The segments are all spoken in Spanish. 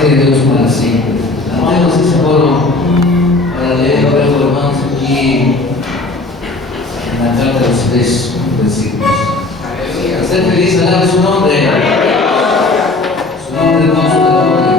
gloria a Dios para siempre. Levantemos ese coro para leer luego, hermanos, aquí en la carta de los 3 versículos. Esté feliz, alabe su nombre. Su nombre hermoso de la gloria.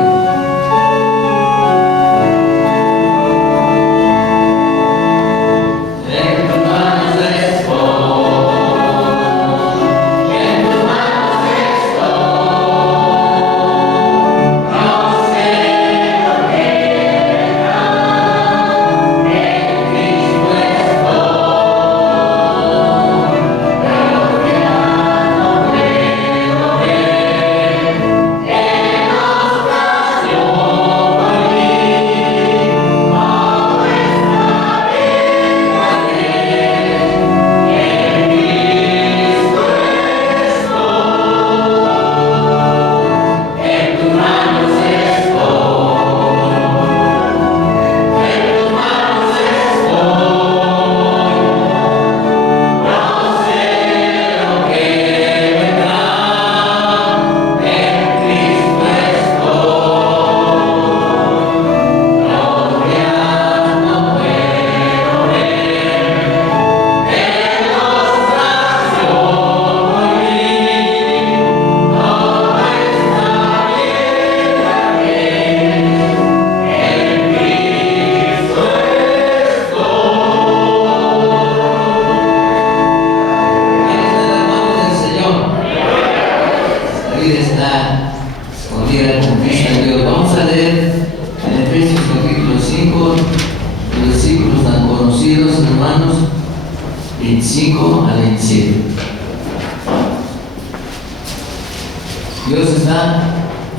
Dios está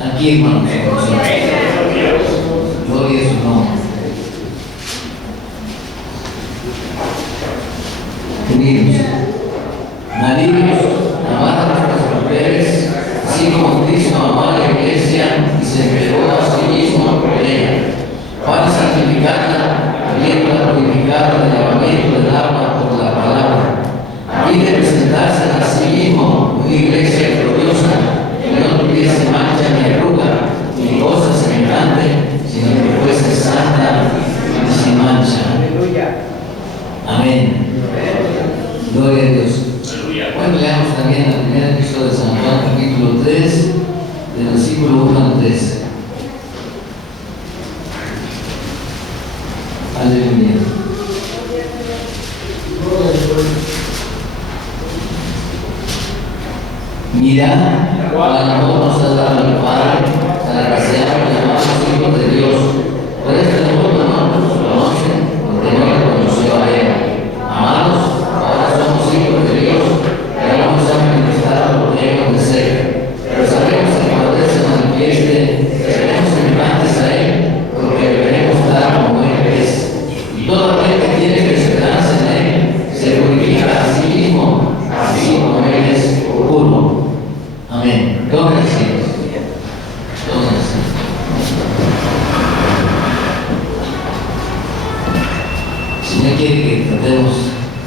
aquí, hermanos. Gloria a su nombre. Unidos. Maridos, amad a nuestras mujeres, así como Cristo amó a la iglesia y se entregó a sí mismo por ella, para santificarla, habiéndola purificado del lavamiento del agua por la palabra, a fin de presentarse a sí mismo una iglesia gloriosa, que no tuviese mancha ni arruga, ni cosa semejante, sino que fuese santa y sin mancha. Amén. Gloria a Dios. Bueno, leamos también la primera epístola de San Juan, capítulo 3, del versículo 1 al 13. Aleluya. Mirad cuál amor nos ha dado el Padre para que seamos llamados hijos de Dios. Por este amor no nos conocen, porque no le conoció a Él. Amados, ahora somos hijos de Dios, pero no nos han manifestado lo que hemos de ser. Pero sabemos que cuando Él se manifieste, seremos semejantes a Él, porque le veremos tal como Él es. Y todo aquel que tiene esperanza en Él se purifica a sí mismo, así como Él es puro. Amén. Gloria al Señor. El Señor quiere que tratemos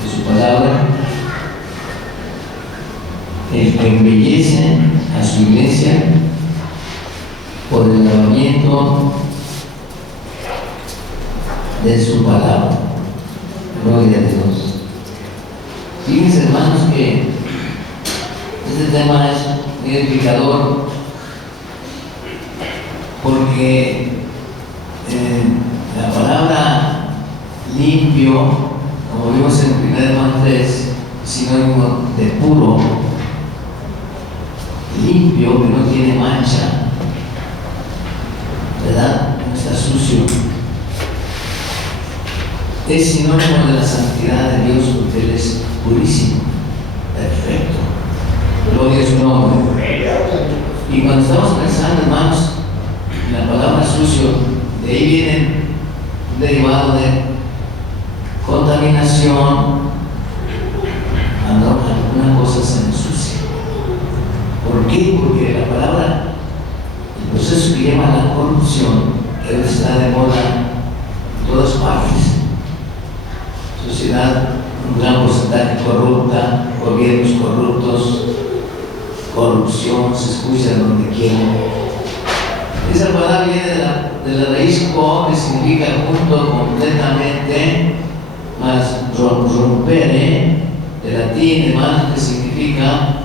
de su palabra, el que embellece a su iglesia por el lavamiento de su palabra. Gloria a Dios. Fíjense, hermanos, que este tema es edificador porque la palabra limpio, como vimos en 1 Juan 3, sinónimo de puro, limpio, que no tiene mancha, ¿verdad? No está sucio. Es sinónimo de la santidad de Dios, porque Él es purísimo, perfecto. Gloria a su nombre. Y cuando estamos pensando, hermanos, en la palabra sucio, de ahí viene un derivado de contaminación, alguna cosa se ensucia. ¿Por qué? Porque la palabra, el proceso que llama la corrupción, que hoy está de moda en todas partes. Sociedad, un gran porcentaje corrupta, gobiernos corruptos, corrupción se escucha donde quiera. Esa palabra viene de la raíz co, que significa junto, completamente, más rompere, de latín, hermanos, que significa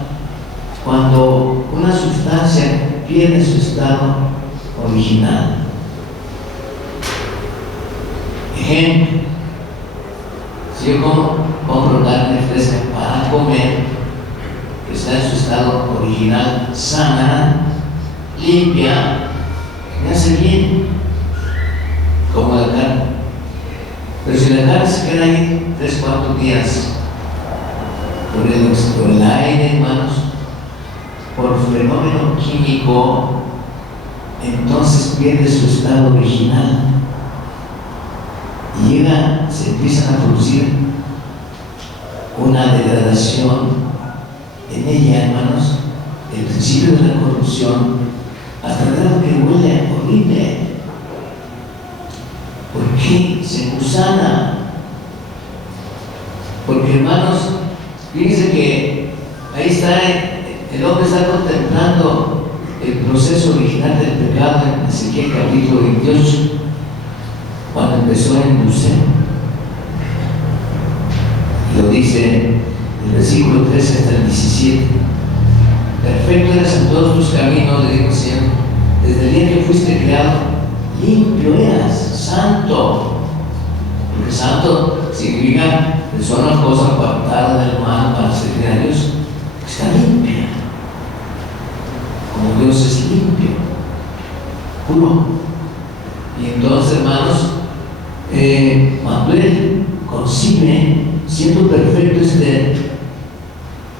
cuando una sustancia pierde su estado original. Ejemplo, si yo compro carne fresca para comer, que está en su estado original, sana, limpia, me hace bien, como la carne. Pero si la carne se queda ahí 3-4 días, por el aire, hermanos, por fenómeno químico, entonces pierde su estado original y se empiezan a producir una degradación en ella, hermanos, el principio de la corrupción, hasta el grado que huele horrible. ¿Por qué? Se gusana. Porque, hermanos, fíjense que ahí está, el hombre está contemplando el proceso original del pecado en Ezequiel capítulo 28, cuando empezó en Lucero. Lo dice el versículo 13 hasta el 17. Perfecto eras en todos tus caminos, le dijo el Señor, desde el día que fuiste creado, limpio eras, santo. Porque santo significa que son una cosa apartada del mal para servir a Dios, que está limpia. Como Dios es limpio, puro. Y entonces, hermanos, cuando Él concibe, siendo perfecto este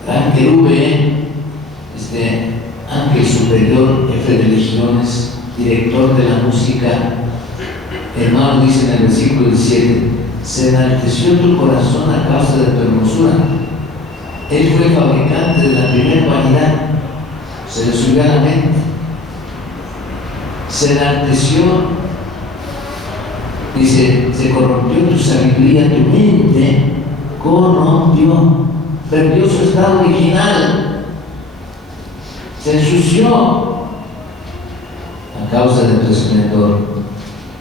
gran querube, este ángel superior, jefe de legiones, director de la música, hermano, dice en el versículo 17, se enalteció tu corazón a causa de tu hermosura. Él fue fabricante de la primera vanidad, se le subió a la mente, se enalteció, dice, se corrompió tu sabiduría, tu mente corrompió, perdió su estado original, se ensució a causa de tu esplendor.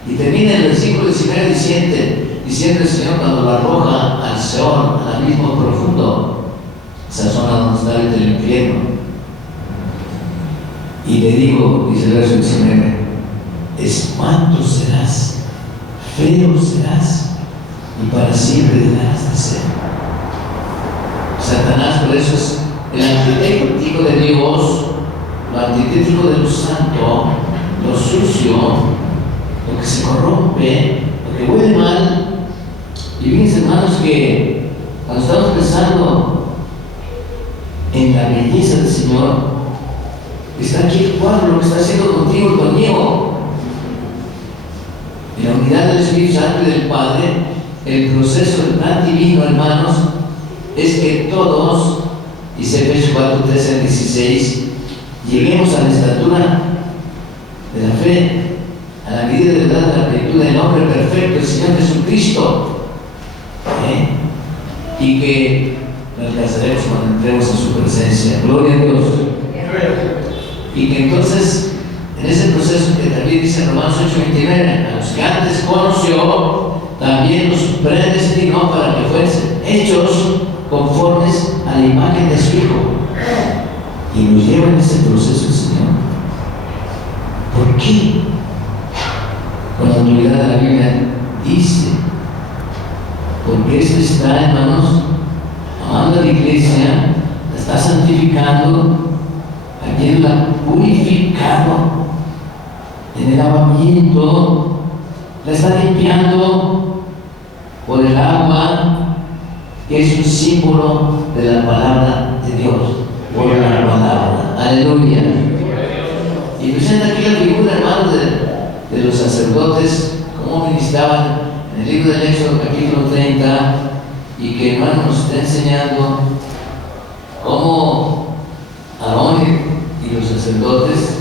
Y termina el versículo 19 diciendo el Señor cuando lo arroja al Seol, al abismo profundo, esa zona donde está el infierno. Y le digo, dice el verso 19, espanto serás, feo serás, y para siempre dejarás de ser. Satanás, por eso es el antitético de Dios, lo antitético de lo santo, lo sucio, lo que se corrompe, lo que huele mal. Y fíjense, hermanos, que cuando estamos pensando en la belleza del Señor, está aquí el cuadro, lo que está haciendo contigo y conmigo. En la unidad del Espíritu Santo y del Padre, el proceso del plan divino, hermanos, es que todos, dice Efesios 4:13-16, lleguemos a la estatura de la fe, a la medida de la plenitud del hombre perfecto, el Señor Jesucristo, y que lo alcanzaremos cuando entremos en su presencia. Gloria a Dios. Y que entonces, en ese proceso que también dice Romanos 8:29, a los que antes conoció, también los predestinó para que fuesen hechos conformes a la imagen de su Hijo. Y nos lleva en ese proceso el Señor. ¿Por qué? Con la autoridad de la Biblia dice, porque esto está, hermanos, amando a la iglesia, la está santificando, también la ha purificado en el lavamiento, la está limpiando por el agua, que es un símbolo de la palabra de Dios, por la palabra. Aleluya. Y presenta aquí la figura, hermanos, de los sacerdotes, cómo ministraban en el libro del Éxodo, capítulo 30, y que, hermanos, nos está enseñando cómo Aarón y los sacerdotes,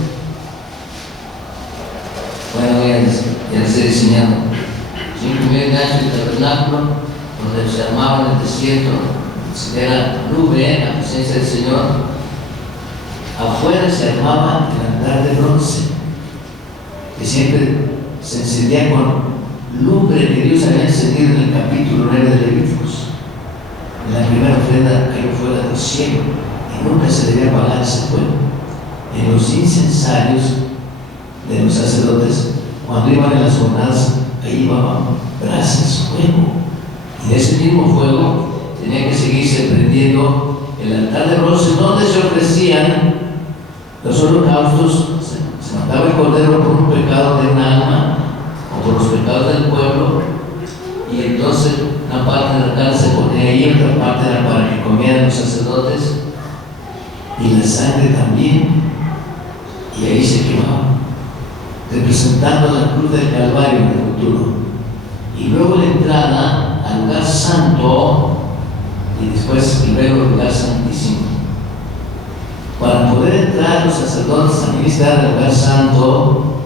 bueno, ya les he diseñado 5 ganchos del tabernáculo, donde se armaba en el desierto, se era nube, la presencia del Señor. Afuera se armaba el altar de bronce, que siempre se encendía con lumbre que Dios había encendido en el capítulo 9 de Levíticos. En la primera ofrenda cayó fuera del cielo y nunca se debía apagar ese fuego. En los incensarios de los sacerdotes, cuando iban en las jornadas, ahí iban brasas, fuego. Y de ese mismo fuego tenía que seguirse prendiendo el altar de bronce donde se ofrecían los holocaustos. Se mataba el cordero por un pecado de un alma o por los pecados del pueblo, y entonces una parte de la carne se ponía ahí, otra parte era para que comieran los sacerdotes, y la sangre también, y ahí se quemaba, representando la cruz del Calvario en el futuro. Y luego la entrada al lugar santo, y después y luego el lugar santísimo. Para poder entrar los sacerdotes a ministrar el lugar santo,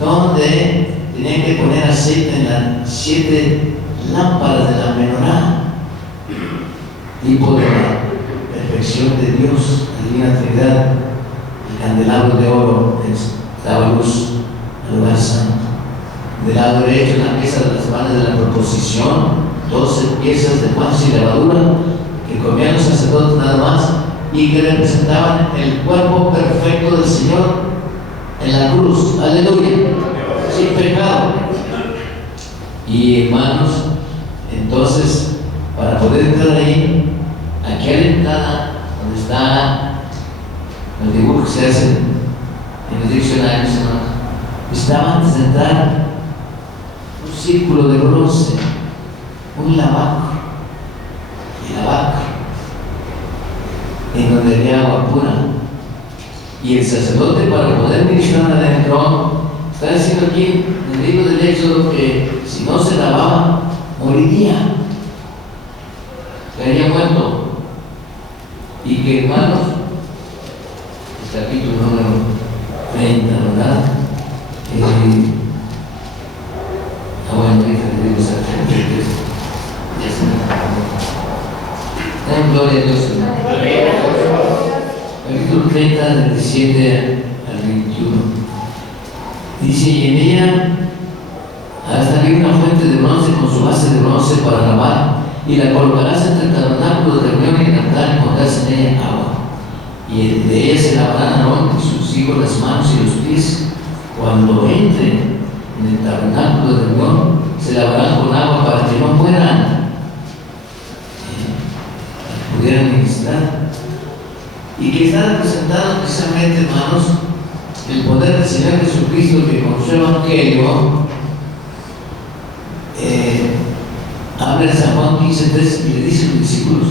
donde tenían que poner aceite en las 7 lámparas de la menorá, tipo de la perfección de Dios, la divina Trinidad. El candelabro de oro daba luz al lugar santo. Del lado derecho, en la mesa de las panes de la proposición, 12 piezas de panes y levadura que comían los sacerdotes nada más, y que representaban el cuerpo perfecto del Señor en la cruz. Aleluya, sin pecado. Y hermanos, entonces, para poder entrar ahí, aquí a la entrada, donde está el dibujo que se hace en los diccionarios, hermanos, estaba antes de entrar un círculo de bronce, un lavacro, el lavacro, en donde había agua pura. Y el sacerdote, para poder ministrar adentro, está diciendo aquí en el libro del Éxodo que si no se lavaba, moriría, caería muerto. Y que, hermanos, el capítulo número 30, ¿verdad? Bueno, ahorita le digo exactamente. Ya se me acabó. Den gloria a Dios, hermano. Capítulo 30, del 17 al 21. Dice: y en ella hasta había una fuente de bronce con su base de bronce para lavar, y la colocarás entre el tabernáculo de reunión y el altar, y pondrás en ella agua. Y de ella se lavarán Aarón y sus hijos las manos y los pies. Cuando entren en el tabernáculo de reunión, se lavarán con agua para que no mueran, pudieran ministrar. Y que está representado precisamente, hermanos, el poder del Señor Jesucristo, que con su evangelio habla en San Juan 15:3 y le dice a los discípulos: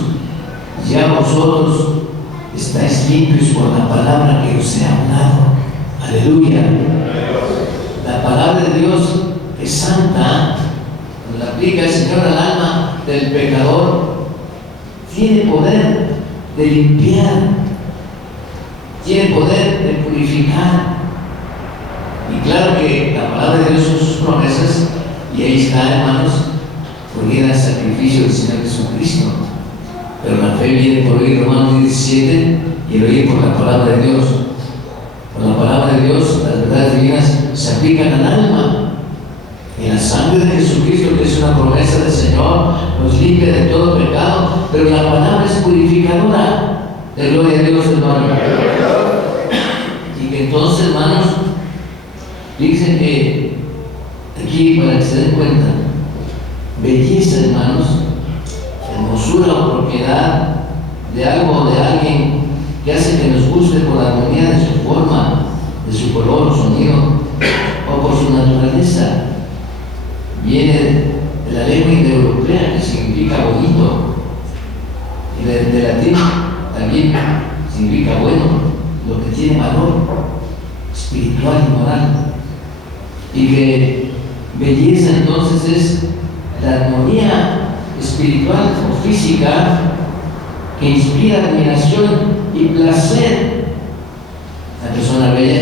ya vosotros estáis limpios por la palabra que os he hablado. Aleluya. La palabra de Dios es santa, cuando la aplica el Señor al alma del pecador, tiene poder de limpiar, tiene poder de purificar. Y claro que la palabra de Dios son sus promesas, y ahí está, hermanos, unida al sacrificio del Señor Jesucristo. Pero la fe viene por oír, Romanos 17, y el oír por la palabra de Dios. Con la palabra de Dios, las verdades divinas se aplican al alma. Y la sangre de Jesucristo, que es una promesa del Señor, nos limpia de todo pecado, pero la palabra es purificadora. De gloria a Dios, hermano. Y que entonces, hermanos, dicen que aquí, para que se den cuenta, belleza, hermanos, hermosura o propiedad de algo o de alguien que hace que nos guste por la armonía de su forma, de su color o sonido, o por su naturaleza, viene de la lengua indoeuropea, que significa bonito, y de latín también significa bueno, lo que tiene valor espiritual y moral. Y que belleza entonces es la armonía espiritual o física que inspira admiración y placer. La persona bella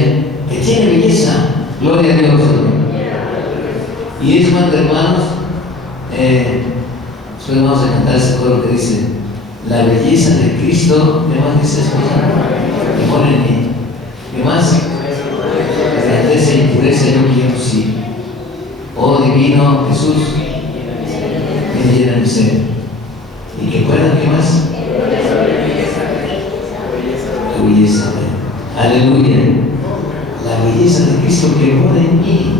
que tiene belleza, gloria a Dios. Y es cuando, hermanos, después vamos a cantar ese coro que dice: la belleza de Cristo, ¿qué más dice esa cosa? Que pone, ¿qué más? Grandeza y pureza pobreza yo quiero sí. Oh divino Jesús, que llena mi ser. Y que puedan, ¿qué más? Tu belleza. Aleluya. La belleza de Cristo que mora en mí.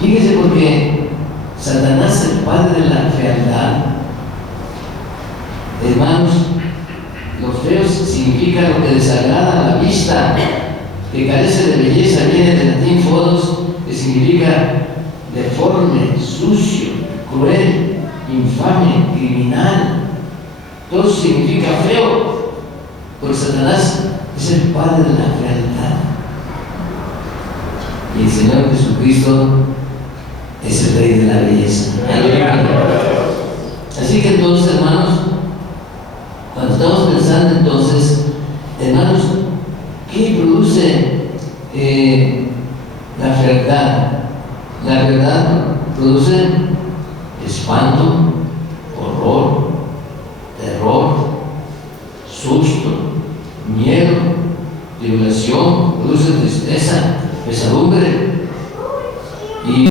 Fíjese, porque Satanás, el padre de la fealdad, hermanos, lo feo significa lo que desagrada a la vista, que carece de belleza, viene del latín fodos, que significa deforme, sucio, cruel, infame, criminal. Todo significa feo, porque Satanás es el padre de la fealdad. Y el Señor Jesucristo es el Rey de la belleza. Así que entonces, hermanos, cuando estamos pensando entonces, hermanos, ¿qué produce la fealdad? La fealdad produce espanto, horror, terror, susto, miedo, tribulación, produce tristeza, pesadumbre,